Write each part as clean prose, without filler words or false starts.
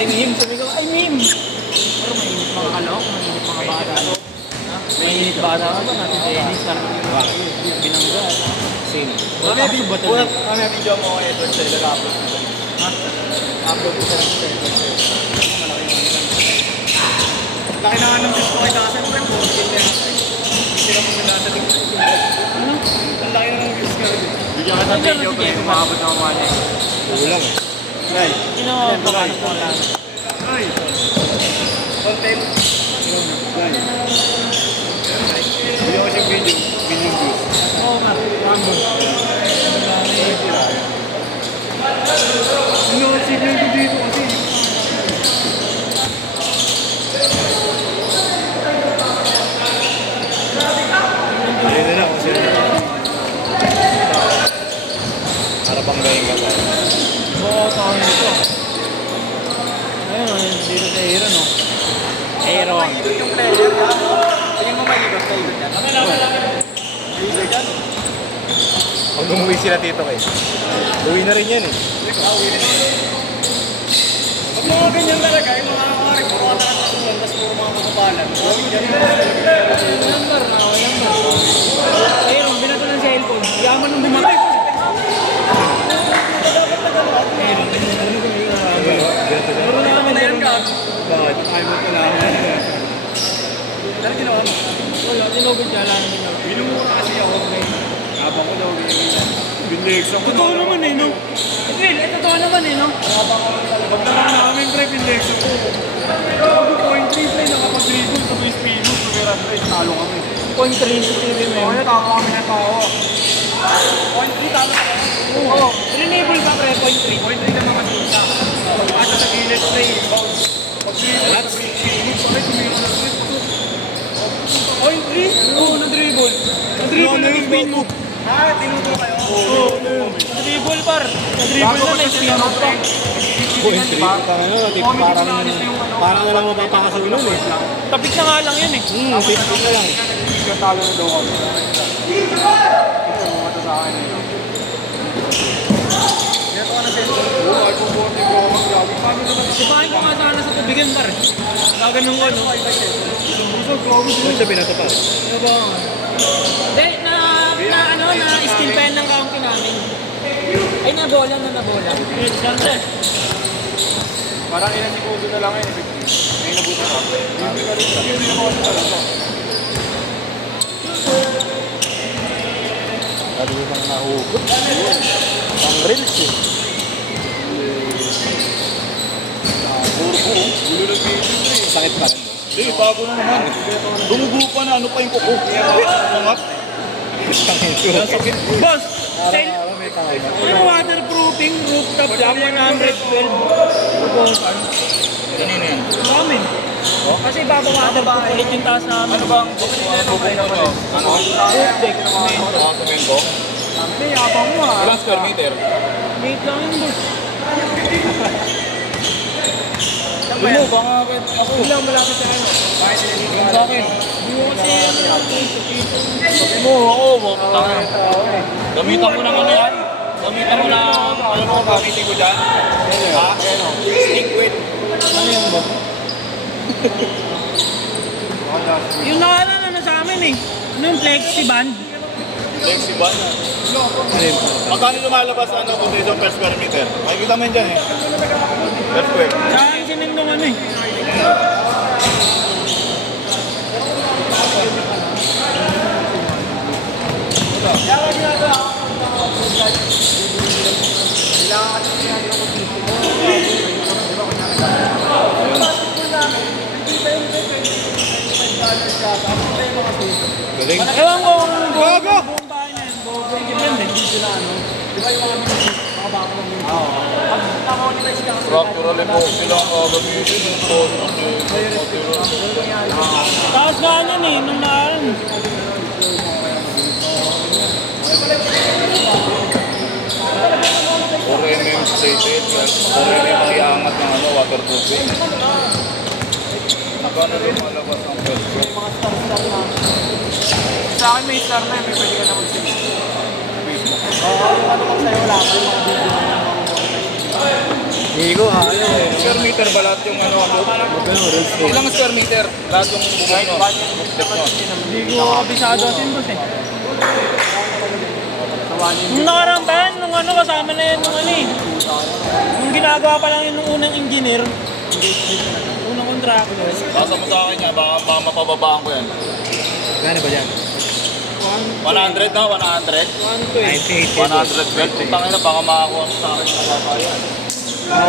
Ay, Nim! Sumigaw, ay, Nim! Pero mainit mga kalok, mainit mga bata. Mainit bata ka ba natin Dennis? Binangga. Same. Kami video mo kay Edward sa upload. Ha? Upload ko sa laki na nga ng views ko kay Dasan, friend. Hindi na mo nasa link. Ano? Ang laki na ng views ka rin. Bigyan ka sa Ay, video si ko, Jeff. maabot na ako niya. Kulang eh. Nay. Sino pakano ko lang? Nay. Content. Nay. Bigyan ko siyang video. Million views. Oo nga. Rambo. Ano, signal ko dito kasi. Ayun na lang, kasi para pang gawin ka tayo. Oo, tawag nito. Ayun, dito sa Aaron, no? Aaron. Maikot yung player, ha? Tingin mo maikot, maikot yan. Maikot yan. Pag umuwi sila dito kayo. Uwi na rin yan eh. Uwi na rin. Pag mga ganyan talaga, yung mga kakari, puro ka nakatakulan, tapos puro mga kasabalan. Number na, number. Aaron, binato ng cellphone. Yaman nung bumatay. Meron namin Ano yan ka? Bakit? Ay mo pala. Ano ginawa mo? Wala, tinugod niya lang. Binumura kasi ako. Habang ko daw binlegs ako. Totoo naman eh, no? Will, totoo naman eh, no? Pag naman namin, pre, binlegs ako. Ako 0.3 play, nakapag-dribble, sabay spinus, tumira play, talo kami. 0.3 sa TV mo. Oo, natama kami ng tao. 0.3, talo ka. Oo. Renable ka, pre, 0.3. 0.3 na mga dusa. Pagkasa sa gilid play, bounce. Pag-dribble, sabay spinus, sabay tumira na play. 0.3? Oo, na-dribble. Na-dribble na yung spin mo. Ha? Tinuto kayo? Oo, na-dribble par. Na-dribble na na-spin mo pa. Parang na lang mapapakasunod eh. Tapik na nga lang yun eh. Tapos na lang. Talo na daw kami. Ito, mga sa akin eh. Ito ka na sa ito. Oo, ay kung boarding ko ako mag-gawin. Paano naman? Sipahin ko nga sana sa tubigan par. Gaganong ko, no? Ba't siya binato pa? Ano ba? Hindi, na-skill pa yan ng kaunti namin. Ay, nabola. Siyempre. Parang ilan segundo na lang yun. May nabuto ka. Hindi ka rin sa hindi na ako talaga. Lalo yung nahugot. Ang reels eh. Burbo. Gulo ng video eh. Sakit pa rin. Hindi, bago na naman. Dumugo pa na. Ano pa yung kuko? Mangat. Boss! Ano waterproofing rooftop lang 112 proposal? Kanina yan. Sa amin. Kasi waterproof ulit yung taas namin. Ano bang kuko mo to? Ano? Roof deck. Semento? Hindi, yabang mo ha. Ilang square meter? Mate lang yun, boss. Ano ba nga ako? Ilang malapit sa ano? Yung sa akin. Hindi mo kasi Sabi mo, ako, makakatawa. Gamitan mo ng ano yan? Gamitan mo ng, ano mo gamitin ko dyan? Ha? Stick with. ano yan ba? Yung nakalan ano sa amin eh. Ano yung flexi band? Flexi band. Magkano lumalabas ano kung dito per square meter? Makikita mo yun dyan eh. Per square. Sa akin sinindong ano eh. Galing. Ewan ko kung buong bahay na yan. Buong yan din. Dito na ano. Di ba yung mga bako ng mundo? Pag naka-monetize ka kasi Structural epoxy lang gagamitin. taas nga yan eh. Nung naan. 4mm plated, 4mm pakiangat ng ano, waterproofing. Magkano lumalabas ang per square? Sa akin may star na may pwede ka na mag-save. Facebook. Oo, yung ano kung sa'yo wala pa yung mga video na Hindi ko kaya eh. Square meter ba lahat yung ano? Ilang square meter? Lahat yung bubong mo. Hindi ko kabisado atin boss eh. Nung nakaraan pa yan, nung ano, kasama na yan nung ano eh. Nung ginagawa pa lang yun nung unang engineer. Unang contractor. Basa mo sa akin niya, baka mapababaan ko yan. Gano ba yan? 100 na, 100? 98. 100 belt. Putang ina, baka makakuha mo sa akin ng kabayan. Mga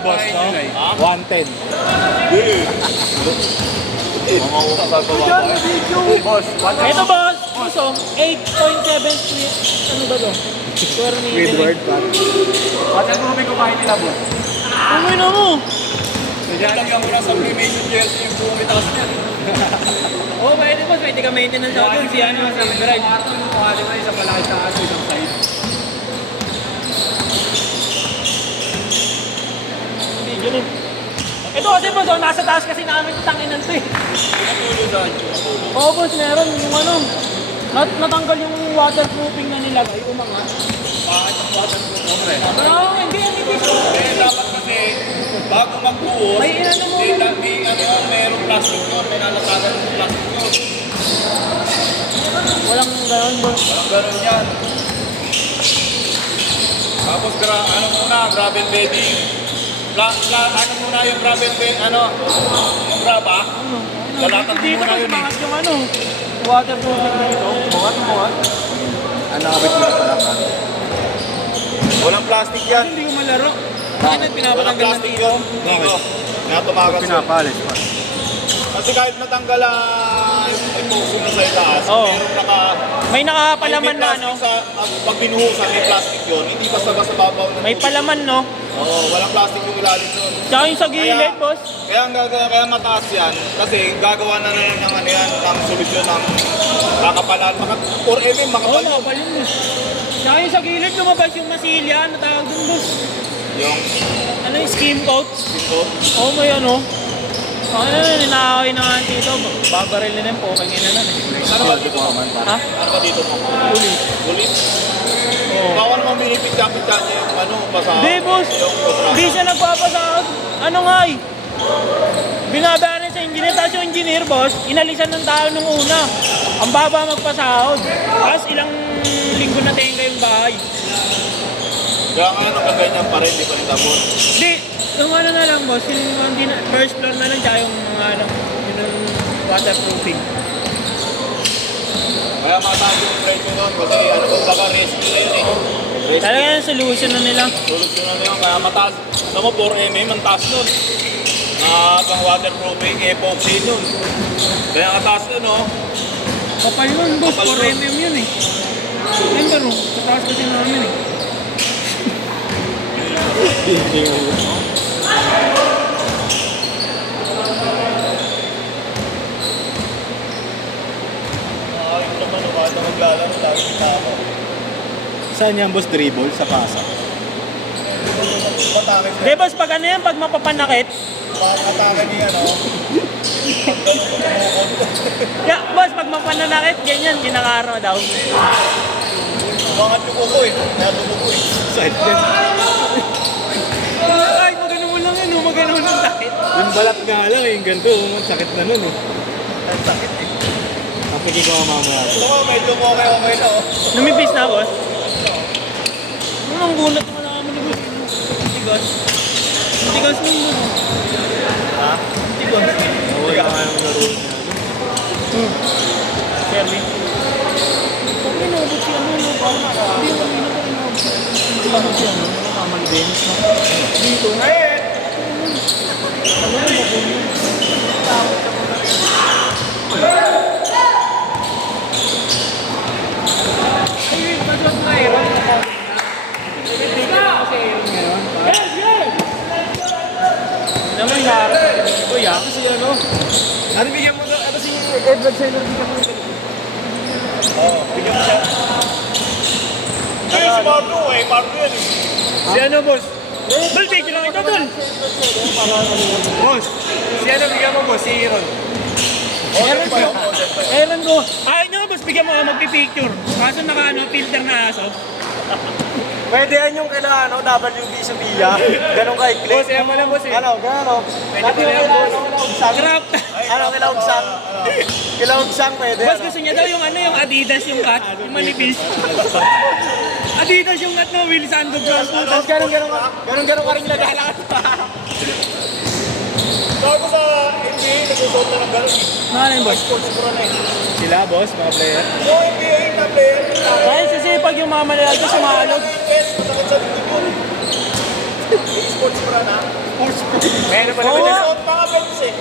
110 boss, no? Ha? 110. Mga utang sa baba. Boss, Ito boss, puso, 8.7 square, ano ba to? Square meter. Squidward pa. Pati ang tubig kumain nila, boss. Ano na mo? Lagyan ko na sa pre-mation jersey yung pumitas niya. Oo, pwede boss, pwede ka maintenance ako dun. Si ano, sa drive. Kuha naman isang malaki sa ato, isang side. Hindi, ganun. Ito kasi boss, oh, nasa taas kasi namin tanginan to eh. Oo boss, meron yung ano. Natanggal yung waterproofing na nilagay, umangat. Bakit ang waterproof mo, pre? Oo, hindi. Dapat kasi, bago magbuhos, May inano mo. mayroong plastic yun, may nalatagan ng plastic yun. Walang ganun boss. Walang ganun yan. Tapos, ano muna, gravel bedding. Ano muna yung gravel bedding, yung graba. Lalatan mo Dito muna boss, yun eh. umangat yung ano. Waterproofing na ito. Buhat. Ano nakabit mo sa laka? Walang plastic yan. Hindi ko malaro. Bakit Walang pinapatanggal ng plastic tito? yun. Dito. Natumagas yun. Pinapalis pa. Kasi kahit natanggal yung epoxy mo sa itaas, Oo. meron May nakapalaman may na plastic ano. pag binuhusan, may plastic yun. Hindi basta-basta babaw na May palaman no. Oo, walang plastic yung ilalim nun. Tsaka yung sa gilid boss. Kaya mataas yan, kasi gagawa na naman ng ano yan, ng solusyon ng kakapalan. 4 mm, makapal yun. Kapal yun boss. Tsaka yung sa gilid lumabas yung masilya. Ano tawag dun boss? Yung Ano yung skim coat? ito. Oo, may ano. Ano na, ninakawin na nga dito. Babaril na yung poking ina na. Ano ba dito mo? Ha? Ano ba dito mo? Ulit. Ulit? Oo. Baka naman minipit-kapit-kapit niya yung basa. Hindi boss. Yung kontrata. Hindi siya nagpapasahod. Ano nga eh. Binabayaran sa engineer. Tapos yung engineer boss, inalisan ng tao nung una. Ang baba magpasahod. Tapos ilang linggo na tenga yung bahay. Kaya nga nakaganyan pa rin, di pa rin tapos. Hindi. Yung ano na lang boss, yung first floor na lang tsaka yung mga ano, yung waterproofing. Kaya mataas yung presyo nun kasi ano kung baga rescue na yun eh. Rescue. Talaga yung solution na nila. Solusyon na yun, kaya mataas. Alam mo, 4 mm, ang taas nun. Pang waterproofing, epoxy nun. Kaya kataas nun, no? Kapal yun boss, Kapal 4 yun. mm yun eh. Yan ba no? Sa taas kasi namin eh. Ayun naman, umaga na maglalaro, lagi kita ako. Saan yan boss? Dribble? Sa pasa? Patakit Di boss, pag ano yan, pag mapapanakit, Patakit niya, no? Pag ganun ko tumukod. yeah, boss, pag mapananakit, ganyan, kinakaro daw. Umangat yung kuko eh. Kaya tumuko eh. Side yan. Ay, magano mo lang yun, magano mo lang sakit. Yung balat nga lang eh. Yung ganito. Ang sakit na nun eh. Ang sakit eh. Ang pagkigawa mamaya. Ito ko, medyo okay na oh. Lumipis na, boss? Ano ang gulat mo na kami ni boss? Tigas. Tigas mo yun, boss. Ha? Tigas. Oo, yung kaya mo laro niya. Sherwin. Pag inabot siya, ano, no? Parang hindi mo rin ako inabot. Inabot siya, no? Kamalibens, no? Dito. Ano yun, bakul yun? Ay, pasok na Aaron. Tigil ako si Aaron ngayon. Naman yung harap. Kuya, kasi ano? Ano bigyan mo doon? Ano si Edward Sailor? Bigyan mo doon. Oo, bigyan mo siya. Ay, si Marco eh. Marco yan eh. Si ano boss? Dol, picture lang ito, Dol. Boss! Si ano bigyan mo boss? Si Aaron. Aaron ko. Aaron ko. Ayaw nyo nga, boss, bigyan mo ako magpipicture. Kaso naka ano, filter na aso. Pwede yan yung kailangan, no? WB sa Villa. Ganun ka-ikli. Boss, yan mo na, boss eh. Ano, gano'n. Pwede pa yan, boss. Craft. Ano, kilaugsang? Kilaugsang pwede. Boss, gusto niya daw yung ano, yung Adidas yung cut, yung manipis. Adidas yung cut no, Willy Sandog Brown. Tapos ganun ka rin naglalakad. Sabi ko sa NBA, nagsusuot na ng gano'n. Ano yun, boss? Sports bra na eh. Sila, boss, mga player. So, NBA na player. Dahil sisipag yung mga malalaki sa malog. Masakit sa likod yun. Sports bra na. Meron pa Oo naman. nga. Suot mga bets eh.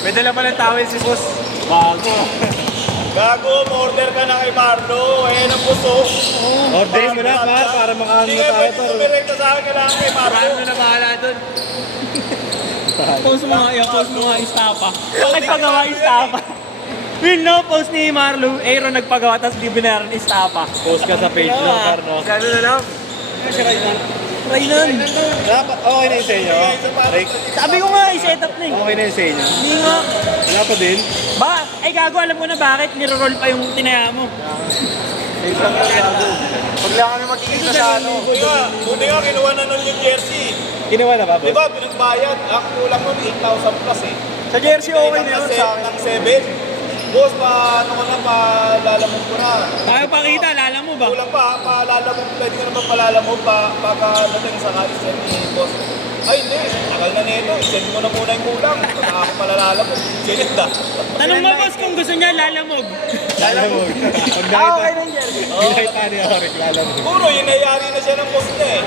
May dala pa ng towel si boss. Bago. Gago, order ka na kay Marlo. Ayan ang puso. Orderin mo na, par, para makaano Hindi na ka tayo, pwede par. sumirekta sa akin. Kailangan kay Marlo. na bahala dun. Post mo nga, yung post mo nga istapa. Nagpagawa istapa. Will no, post ni Marlo, Aaron nagpagawa, tapos di binayaran istapa. Post ka sa page mo, par, no? Gano'n na lang. Raynon. Dapat, okay na yung sa inyo. Rick, Sabi ko nga, i-set up na eh. okay na yung sa inyo. Hindi nga. Wala pa din. Ba, ay gago, alam mo na bakit niro-roll pa yung tinaya mo. Wait lang yung gago. Pag lang kami magkikita sa ano. Buti nga, kinuha na nun yung jersey. Ginawa na ba, Di boss? ba, pinagbayad. Ang kulang nun, 8,000 plus eh. Sa jersey, okay na yun sa akin. Ng 7. Boss, ano ko na, palalamog ko na. Tayo pakita, lala mo ba? Kulang pa, palalamog, pwede ko naman palalamog pagkadating sa kalisyan ni boss. Ay, hindi. Tagal na nito. Send mo na muna yung kulang. Saka ako palalalamog. Sinit na. Tanong mo boss kung gusto niya lalamog. Alam mo. Pag nakita, na yung jersey. nakita niya ako, reklamo mo. Puro, inayari na siya ng boss niya eh.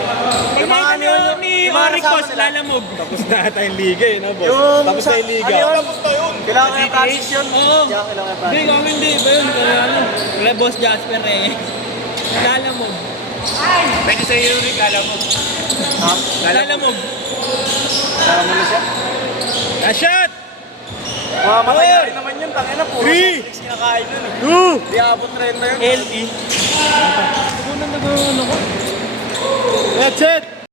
Pag nakita niyo ni Oric boss, lalamog. Tapos na ata yung liga eh, no, boss? Tapos na yung liga. Tapos na yun. Kailangan yung practice yun. Oo. Kailangan yung Hindi, kami hindi. Ba yun? Kaya ano? Wala boss Jasper eh. Lalamog. Pwede sa iyo rin, alam mo. Lalamog. Tara mo na siya. Shot! Mamatay na rin naman yun, tangin na puro. 3, kinakain nun eh. 2, di abot 30 yun. LE. Ano na nag-ano ko? That's it!